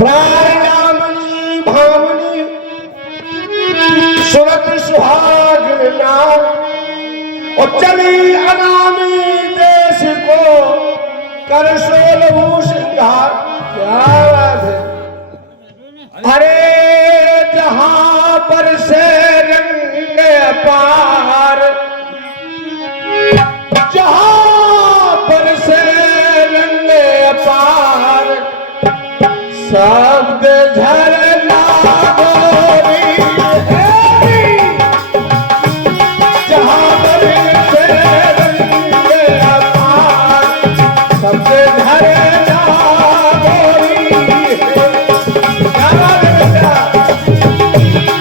प्राणामणि भावनी सुरत सुहाग नाम और चली अनामी देश को कर सोलहू श्रृंगार। क्या बात है। अरे जहां पर से रंग अपार, जहां पर से रंग अपार, शब्द झरना गोरी है। जहां पर से रंग अपार, शब्द झरना गोरी है। क्या बात है बेटा,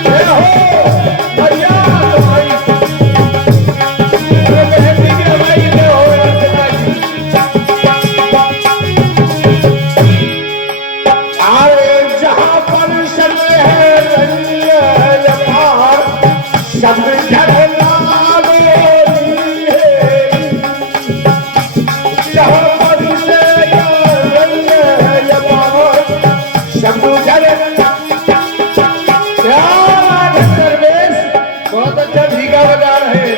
ये हो भैया भाई, अरे बहन जी भाई ये हो शब्द झरना गोरी है। जहां पर से रंग अपार, शब्द झरना। क्या सर्वेश बहुत अच्छा भीगा बजा रहे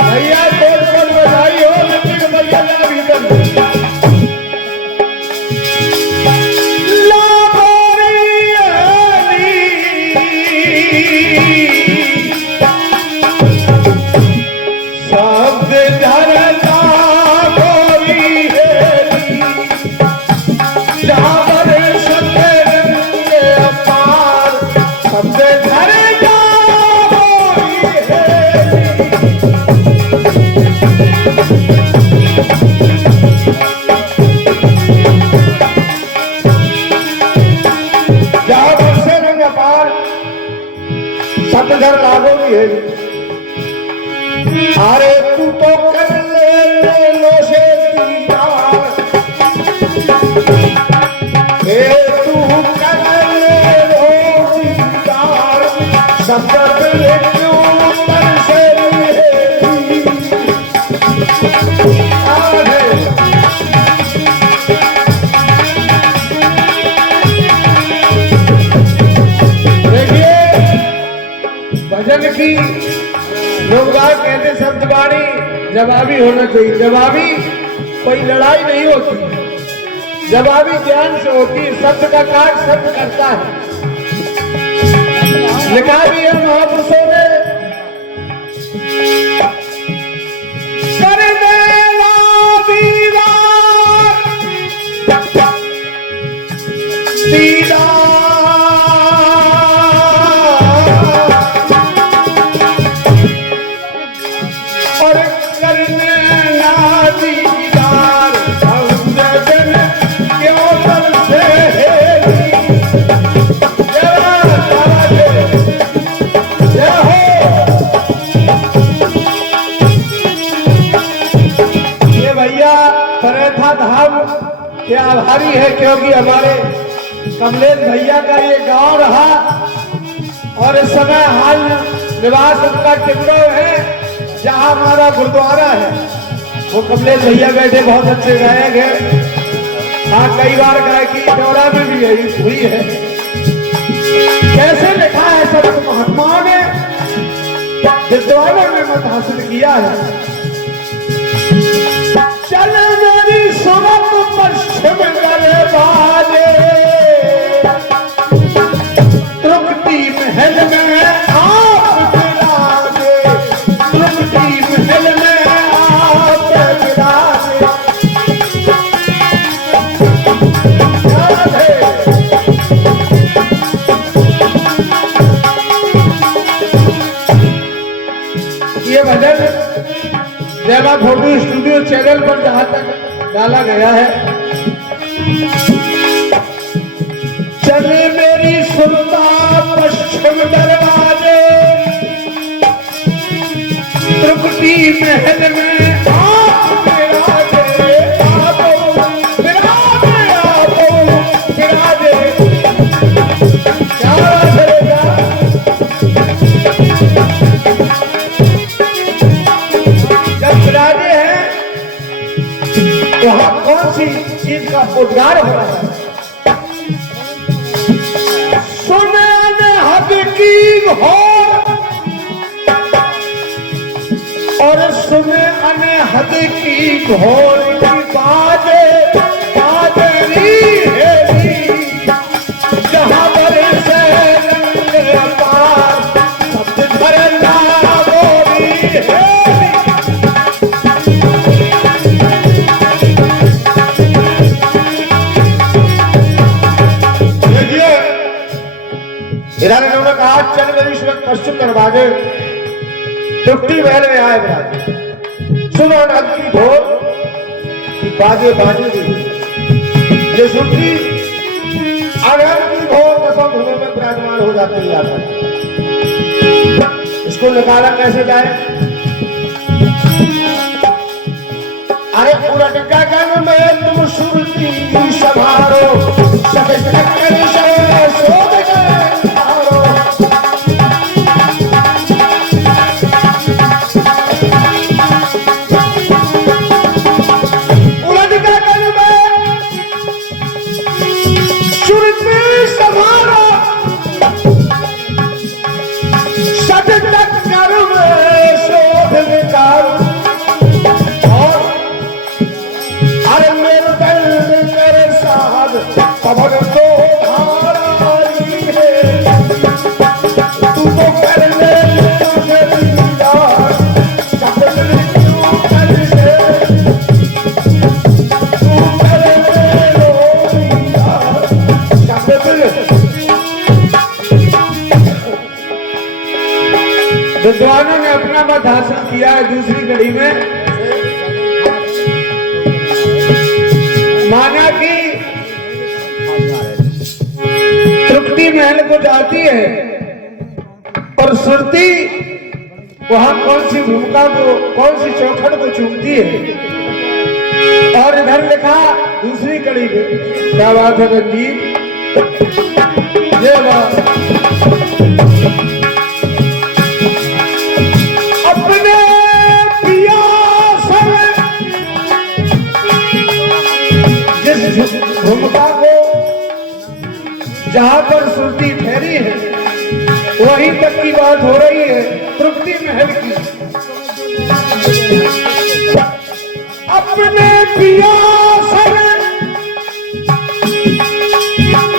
भैया। बोल बधाई हो लेकिन भैया मेरा भीतर शब्द झरना गोरी है। जहां पर शब्द रंग अपार, शब्द झरना गोरी है। जहां पर से रंग अपार, शब्द झरना गोरी है। अरे तू तो कर ले लो से दीदार, तू कर ले लो दीदार, शब्द क्यों तरसे देखिए भजन की लोग कहते शब्दवाणी जवाबी होना चाहिए। जवाबी कोई लड़ाई नहीं होती, जवाबी ज्ञान से होती है। शब्द का काट शब्द करता है। लिखा भी है महापुरुषों ने, कर देला दीदार, दीदार धाम के आभारी है, क्योंकि हमारे कमलेश भैया का ये गांव रहा और इस समय हाल निवास उनका टिमरो है, जहां हमारा गुरुद्वारा है। वो कमलेश भैया बैठे बहुत अच्छे गायक है। हाँ, कई बार गायकी दौरा में भी हुई है। कैसे लिखा है सब महात्माओं ने, विद्वानों ने मत हासिल किया है। चल मेरी सुरत पश्चिम गले बाजे, त्रुकटी महल में आप विराजे, त्रुकटी महल में आप विराजे। ये भजन देवा फोटो स्टूडियो चैनल पर जहां तक डाला गया है। चले मेरी सुनता पश्चिम दरवाजे, त्रुकटी महल में आप विराजे, आप विराजे, आप विराजे। क्या करेगा जब विराजे हैं, वहां कौन सी चीज का उद्गार हो रहा है? घोर और सुने अनहद की घोर की बाजे बाजरी हेली जहां बड़े से रंग अपार शब्द भरना गोरी हेली। देखिए इधर इन्होंने कहा चल गई इस वक्त पश्चिम दरवाजे दुपट्टी महल में आए महाराज सुनो नद की घोर की बाजे बाजे ये सुनती अनहद की घोर दसों धुनों में विराजमान हो जाती है। इसको निकाला कैसे जाए? अरे उलट गगन में तुम सुरती संभारो सके चक्कर से शोध गए खबर तो धाराई है तू तो कर ले मेरी यार शब्द क्यों कर ले तू कर ले यार शब्द। विद्वानों ने अपना मत हासिल किया है दूसरी कड़ी में। माना कि तृप्ति महल को जाती है और सुरती वहां कौन सी भूमिका को कौन सी चौखट को चूमती है। और इधर लिखा दूसरी कड़ी में क्या बात है रंजीत ये बात अपने पिया जिस भूमिका को जहां पर सुरती ठहरी है वहीं तक की बात हो रही है तृप्ति महल की। अपने पिया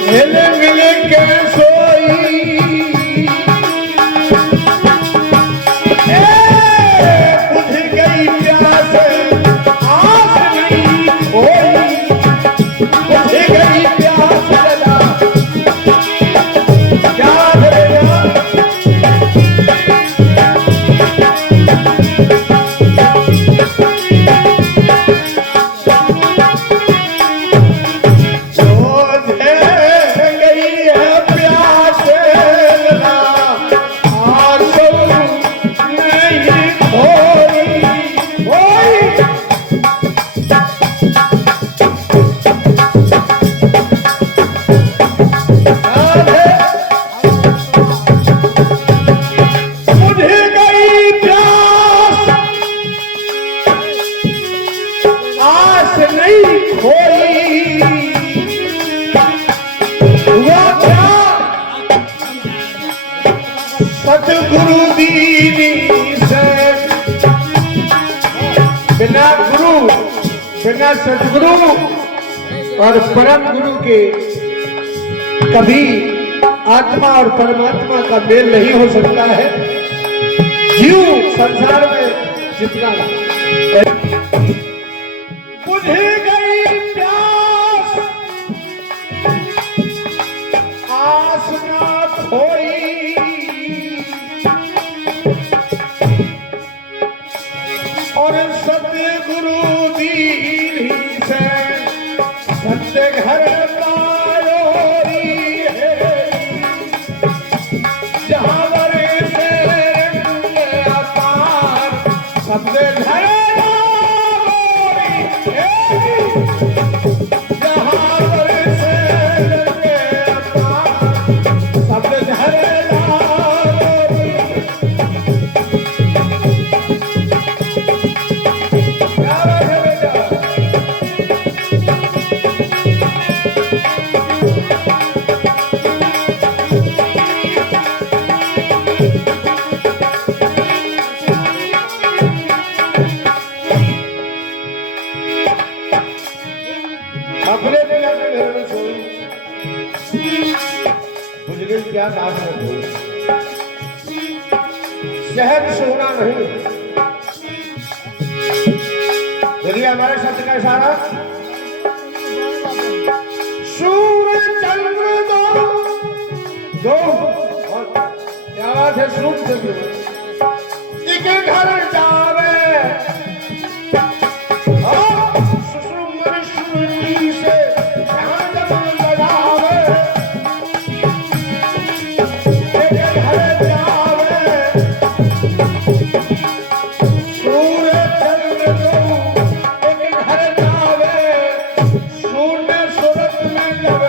मिले मिले के सोई बुझ गई प्यास आस नहीं खोई बुझ गई प्यास सतगुरु दीनी से बिना गुरु बिना सतगुरु और परम गुरु के कभी आत्मा और परमात्मा का मेल नहीं हो सकता है। जीव संसार में जितना बुझ गई प्यास आस ना खोई और सतगुरु दीनी से सत्य घर पायोरी है जहां बड़े से रंग अपार सत्य घर जहां बड़े से रंग अपार सत्य घर अपने पिया के घर में सोई, बुझ क्या काम है कोई, शहर सोना नहीं। देखिए हमारे शब्द का इशारा, सूर्य चंद्र दो और क्या बात है, सूर्य एक घर जावे सुषुम्न सुरती से ध्यान लगावे, एक घर जावे सूर्य चंद्र दो, एक घर जावे सूर्य सूरत में जब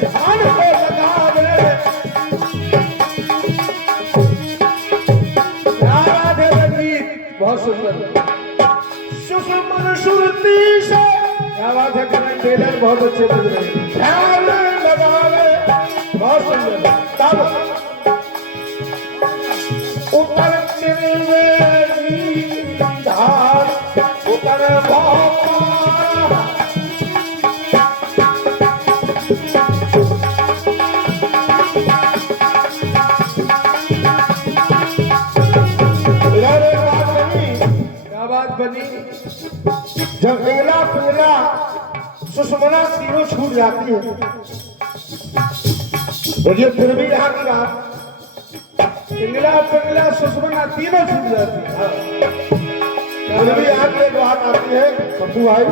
ध्यान को लगावे। बहुत सुंदर सुषुम्न सुरती से, क्या बात है, करण टेलर बहुत अच्छे बज रहे हैं, ध्यान लगावे, बहुत सुंदर। तब उतर त्रिवेणी धार, उतर भौपारा, बनी जब पिंगला पिंगला सुषुम्ना तीनों छूट जाती है, बोलिए फिर भी यहाँ की बात, पिंगला पिंगला सुषुम्ना तीनों छूट जाती है, फिर भी यहाँ की एक बात आती है। पप्पू भाई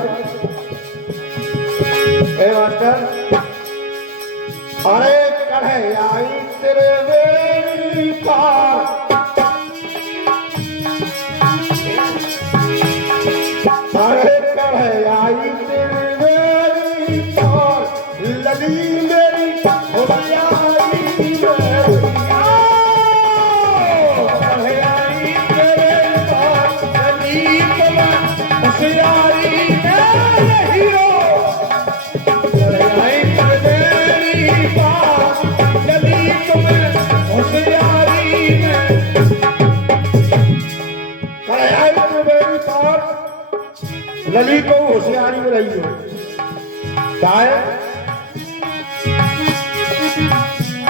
ए मास्टर, अरे कढ़े आई तेरे बेड़ी पार, अरे कढ़े आई तेरे बेड़ी पार, लगी मेरी होशियारी में, कढ़े आई तेरे पार, लगी तुम्हें होशियारी में, हीरो कढ़े आई तेरे बेड़ी पार, लगी तुम्हें होशियारी में, कढ़े आई तेरे बेड़ी पार, लली को होशियारी में रही है।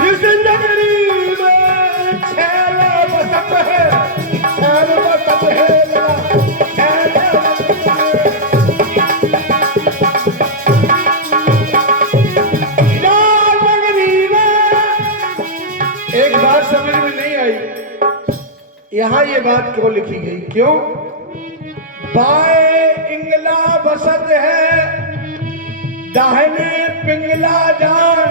इस नगरी में छैल बसत है, छैल बसत है, छैल बसत है। नगरी में एक बात समझ में नहीं आई, यहाँ ये बात क्यों लिखी गई, क्यों? बाएं इंगला बसत है, दाहिने पिंगला जान,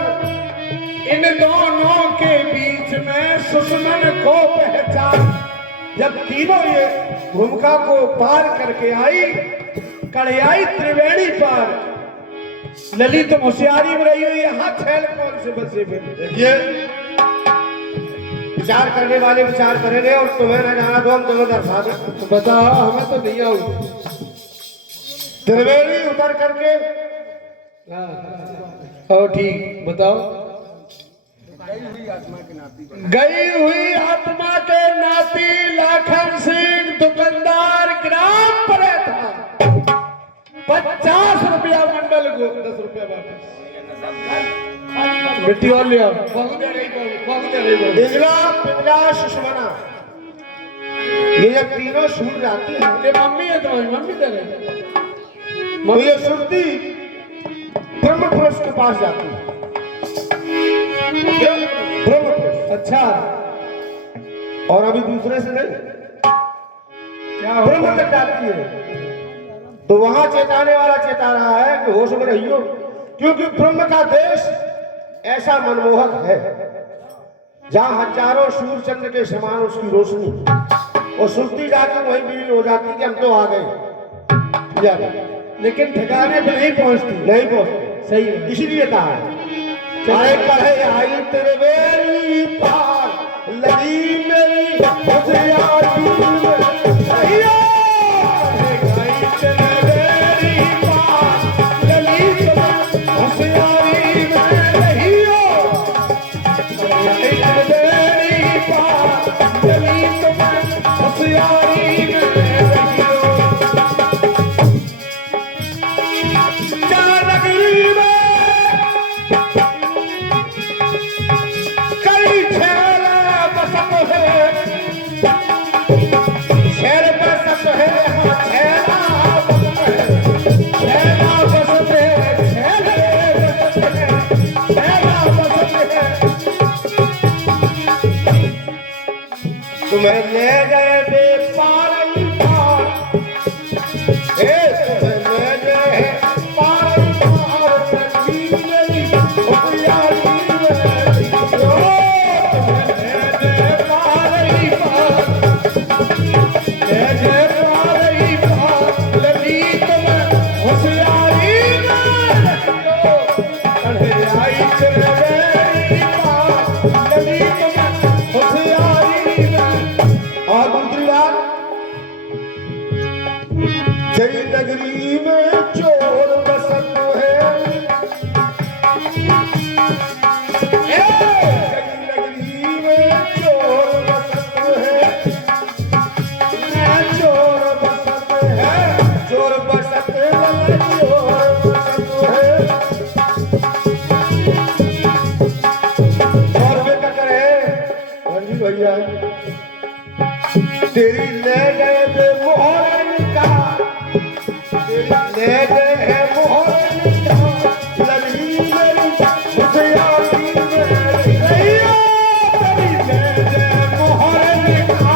इन दोनों के बीच में सुषुम्न को पहचान। जब तीनों ये भूमिका को पार करके आई, कढ़ियाई त्रिवेणी पार, लली तो होशियारी में रही हुई, यहाँ छैल कौन से बसे फिर? देखिए विचार करने वाले विचार करेंगे और तुम्हें न जाना तो हम तुम्हें दर्शा दें। तो बता, हमें तो नहीं आऊ। त्रिवेणी उतर करके, हाँ ठीक, बताओ। गई हुई आत्मा के नाती लाखन सिंह दुकानदार ग्राम पर था, 50 रुपया मंडल को, 10 रुपया वापस मिट्टी और लिया। इंगला पिंगला सुषुम्ना, ये जब तीनों छूट जाती है, ये मम्मी है तुम्हारी, मम्मी दे रही, ये सुरती ब्रह्म पुरुष के पास जाती है, ब्रह्म पुरुष। अच्छा, और अभी दूसरे से नहीं, क्या ब्रह्म तक जाती है, तो वहां चेताने वाला चेता रहा है कि होश में रहियो, क्योंकि ब्रह्म का देश ऐसा मनमोहक है जहां हजारों सूर्य चंद्र के समान उसकी रोशनी, और सुरती जाके वहीं विलीन हो जाती कि हम तो आ गए, लेकिन ठिकाने पे नहीं पहुंचती, सही है, इसीलिए कहा है कढ़े आई तेरे बेड़ी पार, लगी मेरी होशियारी में, तुम्हें ले गए बेपार पार, तुम्हें ले गए पार पार, तकलीफ मेरी उपयारी मेरी, तुम्हें ले गए पार पार, ले गए पार पार, लली तुम्हें होशियारी मेरी, कढ़े आई तेरे मेरी पार, लली तुम्हें होशियारी मेरी। और दूसरी बात, जय नगरी में चोर बसत है, जय नगरी में चोर बसत है, चोर बसत है, चोर बसत है, चोर बसत है। और वे क्या करे रंजी भैया, तेरी ले गए बे मोहर का, ले गए हैं मोहर का, लगी मेरी होशियारी मेरी, तेरी ले गए मोहर का,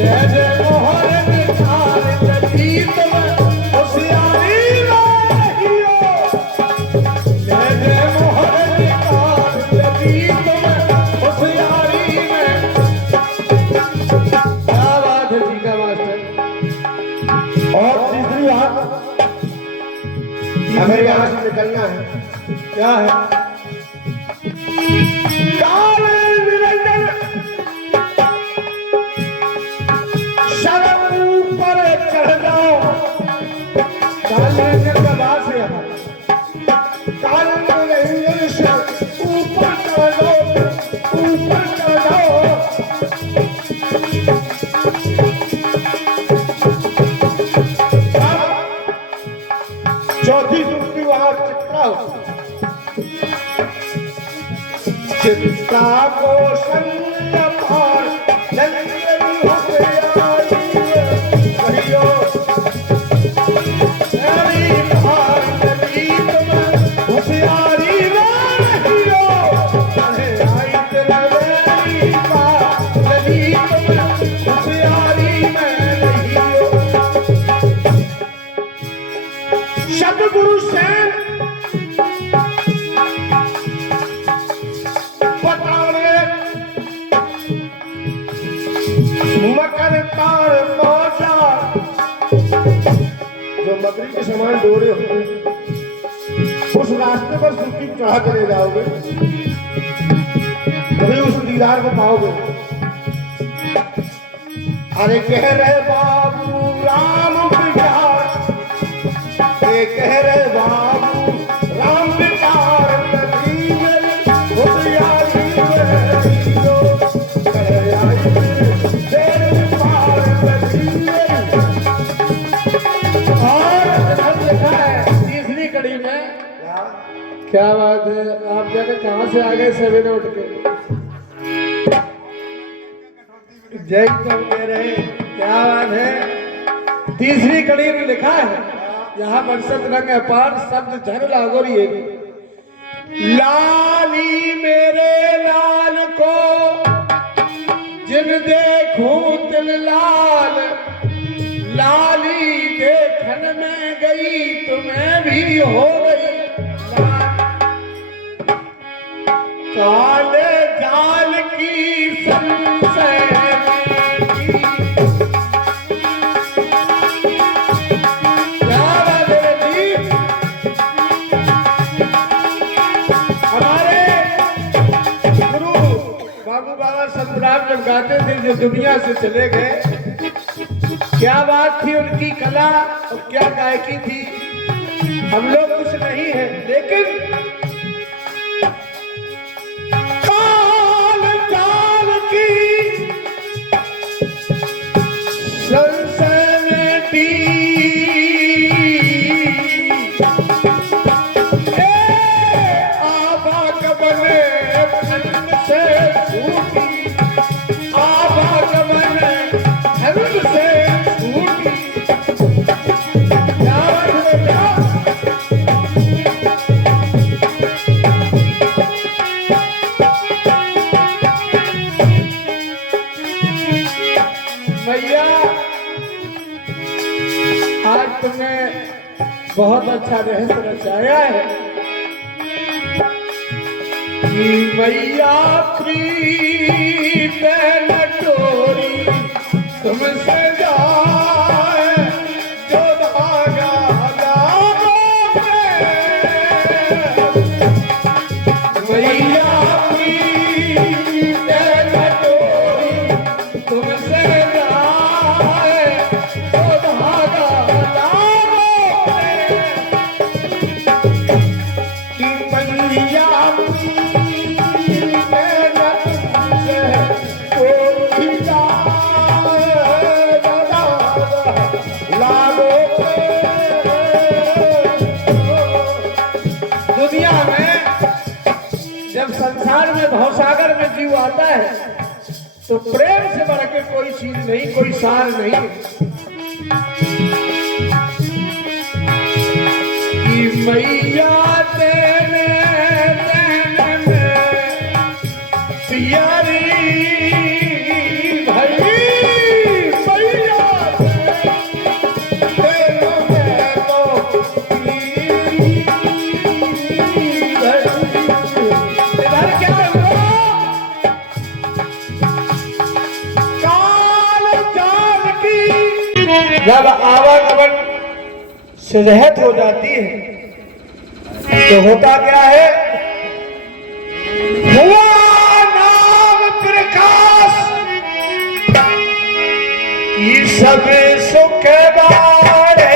ले गए मोहर का, लगी तुम्हें होशियारी मेरी, ले गए मोहर का, लगी तुम्हें होशियारी मेरी। क्या बात है जी का मास्टर। और तीसरी बात हमें यहाँ से निकलना है, क्या है? काले निरंजन शर्म ऊपर चढ़ जाओ, काले निरंजन का बात है, काले निरंजन शर्म ऊपर चढ़ जाओ, ऊपर चढ़ जाओ। चौथी सुर्ती वहां चित्रा, चित्ता को संग पार, जंगल होशियारी कहियो, तेरी पार लगी तुम्हें होशियारी रहियो, कहे आई तेरे मेरी पार, लगी तुम्हें होशियारी में रहियो। सतगुरु से बतावे मकर तार पहुंचा, जो मकड़ी के समान डोरे होते उस रास्ते पर सुर्खी चढ़ा चले जाओगे, कभी उस दीदार को पाओगे। अरे कह रहे बाबू राम बिचार, कह रहे बाबू राम बिचार, लगी मेरी होशियारी मेरी, कहे आई तेरे पार लगी मेरी। और लिखा है तीसरी कड़ी में, क्या बात है, आप जाकर कहां से आ गए सवेरे उठ के, जय कब कह रहे, क्या बात है। तीसरी कड़ी में लिखा है, यहाँ बरसत रंग अपार, शब्द झर लागोरी, लाली मेरे लाल को जिन देखूं दिल लाल, लाली देखन में गई तुम्हें भी हो गई, काले जाल की संशय जब गाते थे, जो दुनिया से चले गए, क्या बात थी उनकी कला और क्या गायकी थी, हम लोग कुछ नहीं है, लेकिन काल काल की संशय में दी, आबा कबने फन से छूटी, बहुत अच्छा रहस्य रचाया है कि मैया प्रीत नटोरी तुमसे जाए जो धागा मैया प्रीत नटोरी तुमसे जाए जो धागा दुनिया में जब संसार में भवसागर में जीव आता है तो प्रेम से बढ़ के कोई चीज नहीं, कोई सार नहीं कि मैया तेने पियारी भई मैया तेनों में तो इधर क्या हुआ? काल जान की जब आवागमन से रहत हो जाती है तो होता क्या है? हुआ नाम प्रकाश ये सब सुख बारे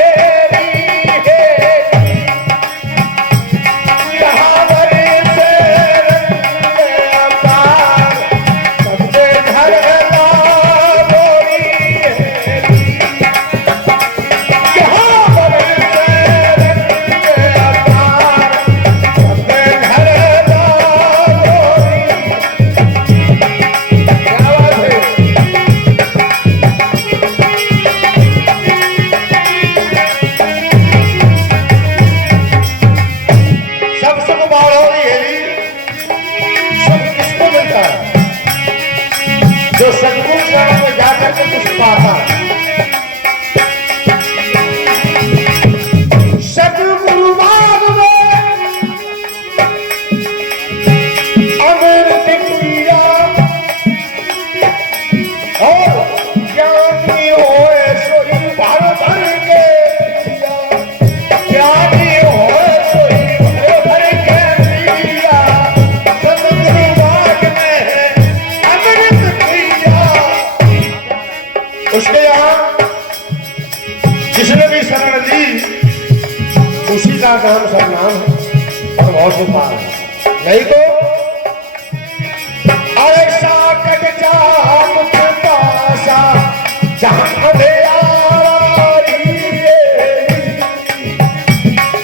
जो सदगुरु चरण में जाकर के कुछ पाता है। सदगुरु मार्ग में अमृत पिया और ज्ञानी होए सोई भर भर के पिया, ज्ञानी होए सोई भर भर के पिया। सदगुरु मार्ग में है अमृत उसके यहाँ जिसने भी शरण ली उसी का नाम सरनाम है और बहुत से पार है। नहीं तो अरे साकट जा मुझ पासा जहां अंधेरी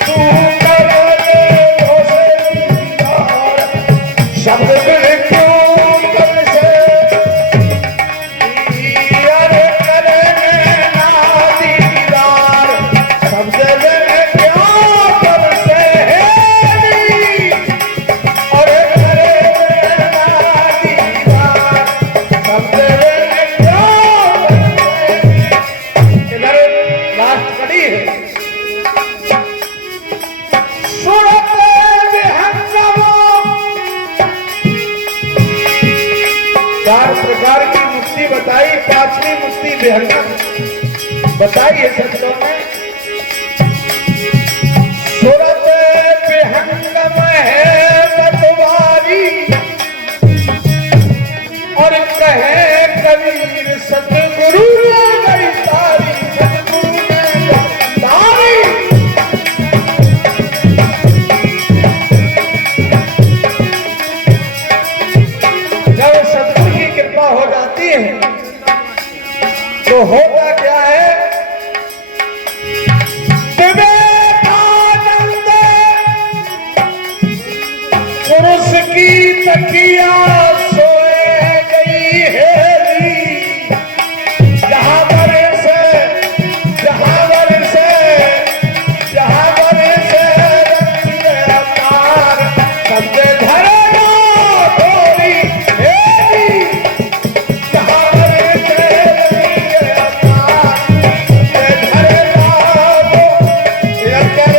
तू कर ले शब्द बिन क्यों कर से प्रकार की मुक्ति बताई, पांचवी मुक्ति विहंगम बताई है संतों में। सूरत विहंगम है मतवारी और कहे कबीर सतगुरु गई तारी, सतगुरु ने तारी। जब सतगुरु की कृपा हो जाती है तो होता क्या है? विवेकानंद पुरुष की तकिया सोए गई है जहां बरे से सबसे धरे थोड़ी Yeah.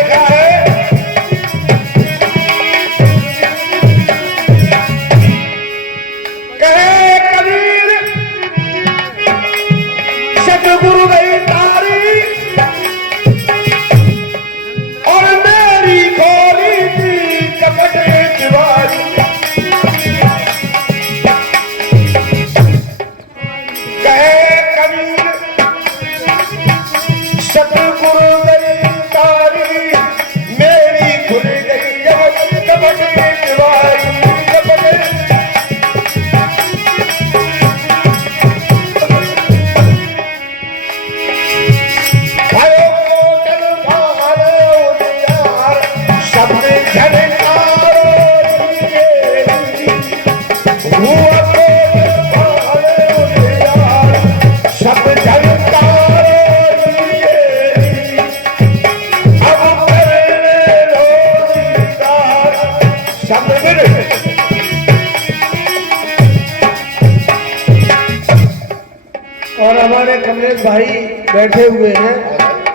और हमारे कमलेश भाई बैठे हुए हैं,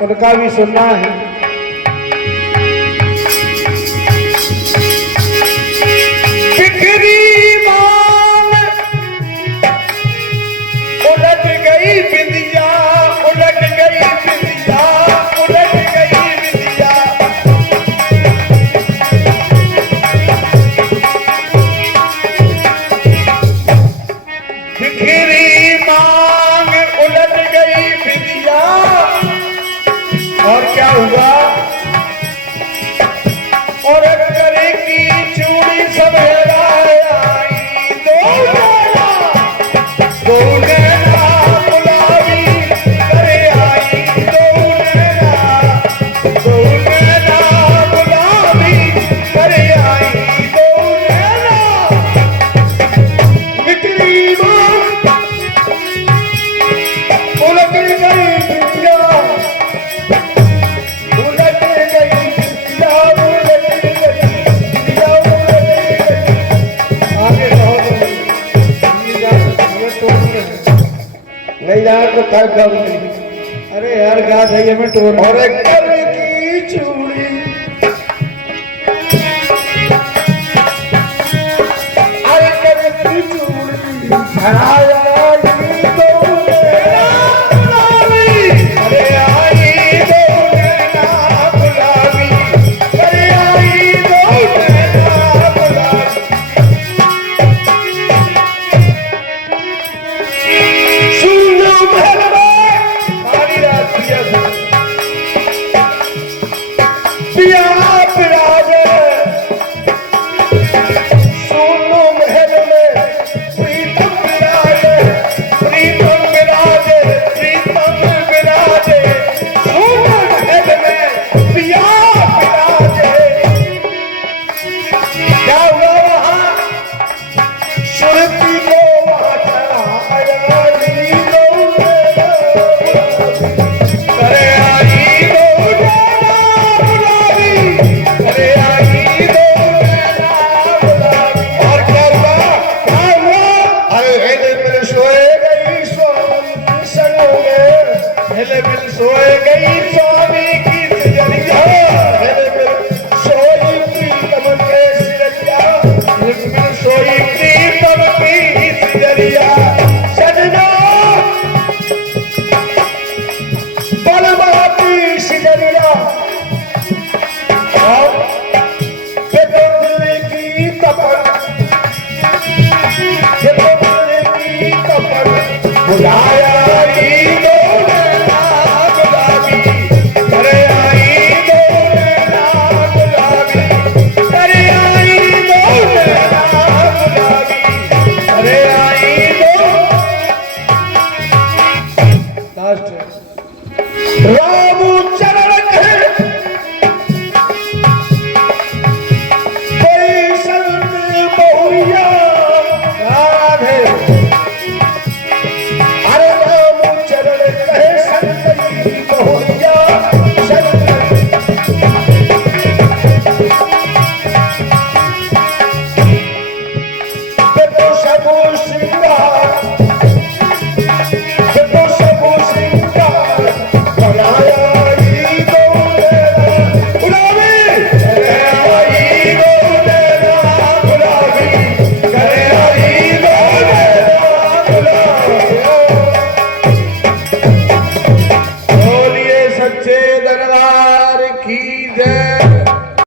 उनका भी सुनना है। उलट गई बिंदिया, उलट गई बिंदिया, उलट गई बिंदिया। बिखरी मांग उलट गई बिंदिया। और क्या हुआ? और करे की चूड़ी सब हेराई, नहीं जाना तो कर कब नहीं। अरे यार गा भैया में टोर और कर की चूड़ी, अरे कर की चूड़ी भराया अरे आई दो नैना गुलाबी, अरे आई दो नैना गुलाबी। सोए गई स्वामी की सजरिया, सोई प्रीतम के सिररिया, सोई प्रीतम की सजरिया। सजना बलवाती सजरिया, और दिल की तपन, दिल की तपन बुला